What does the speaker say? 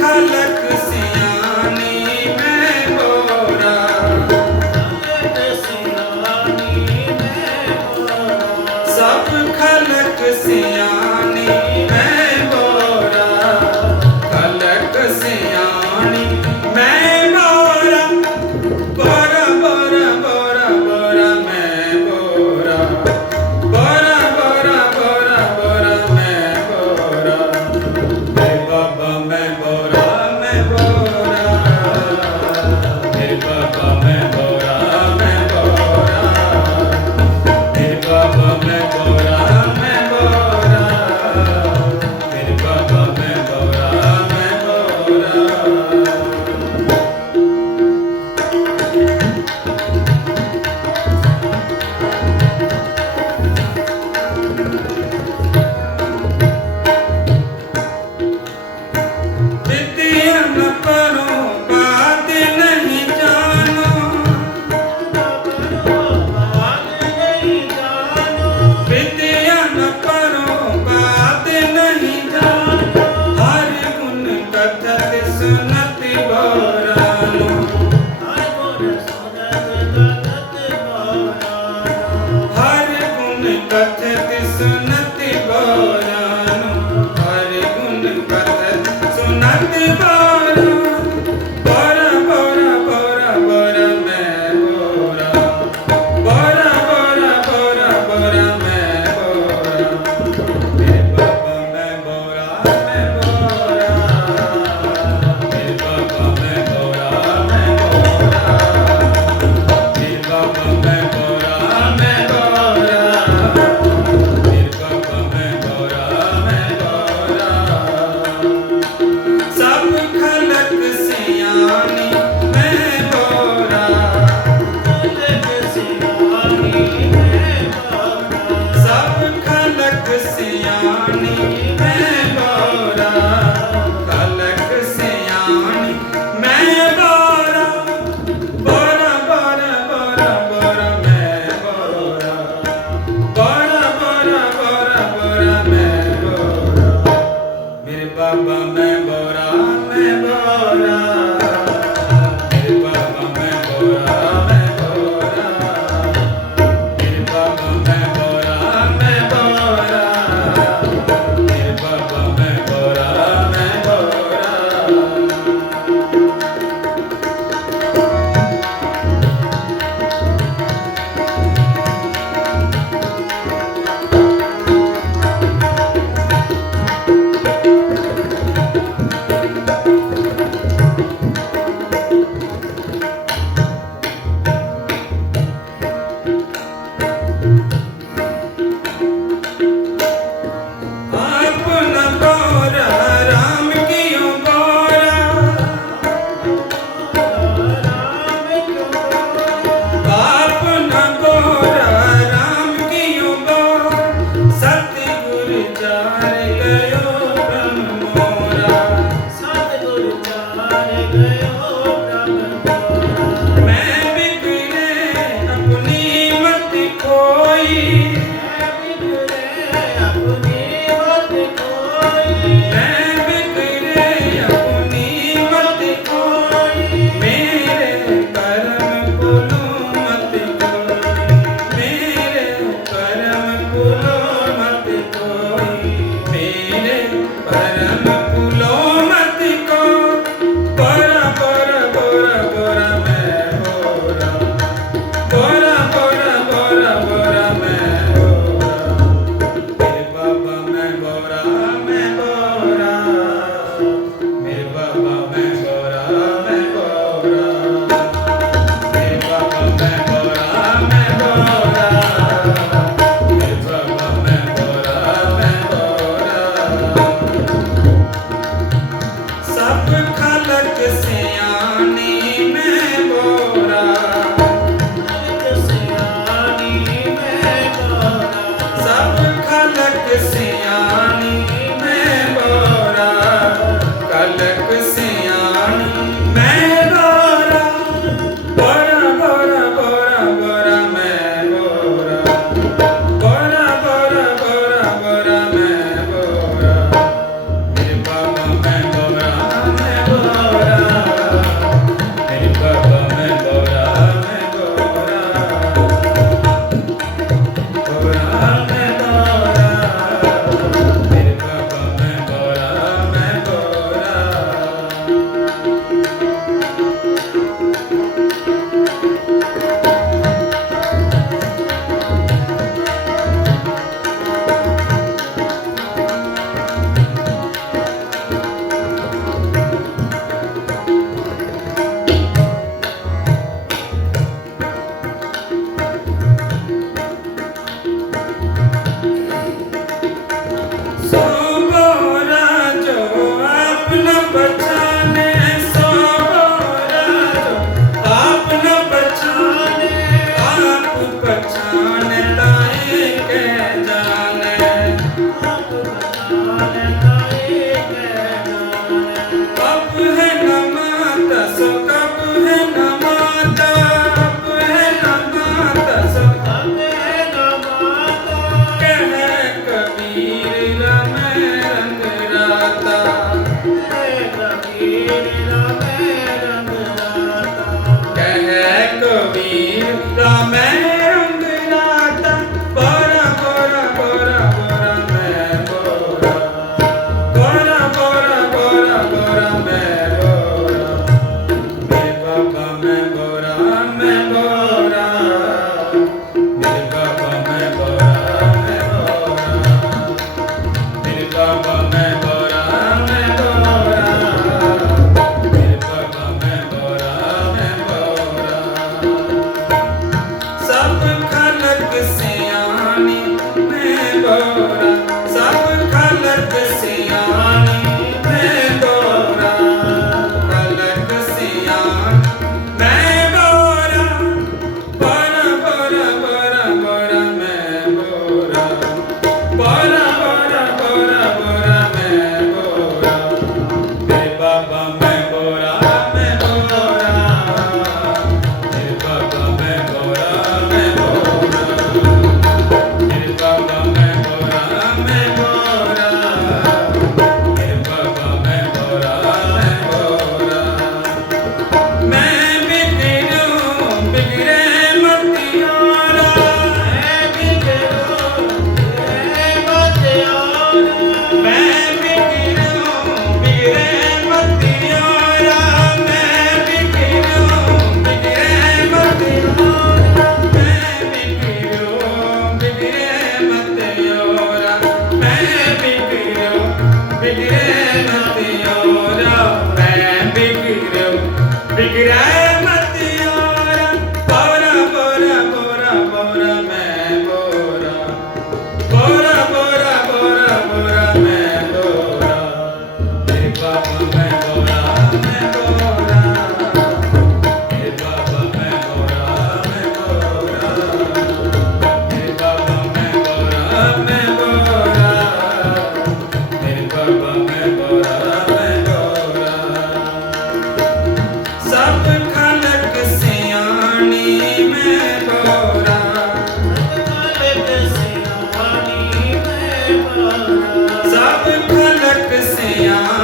ਖਲਕ ਸਿਆ। but ਖਲਕ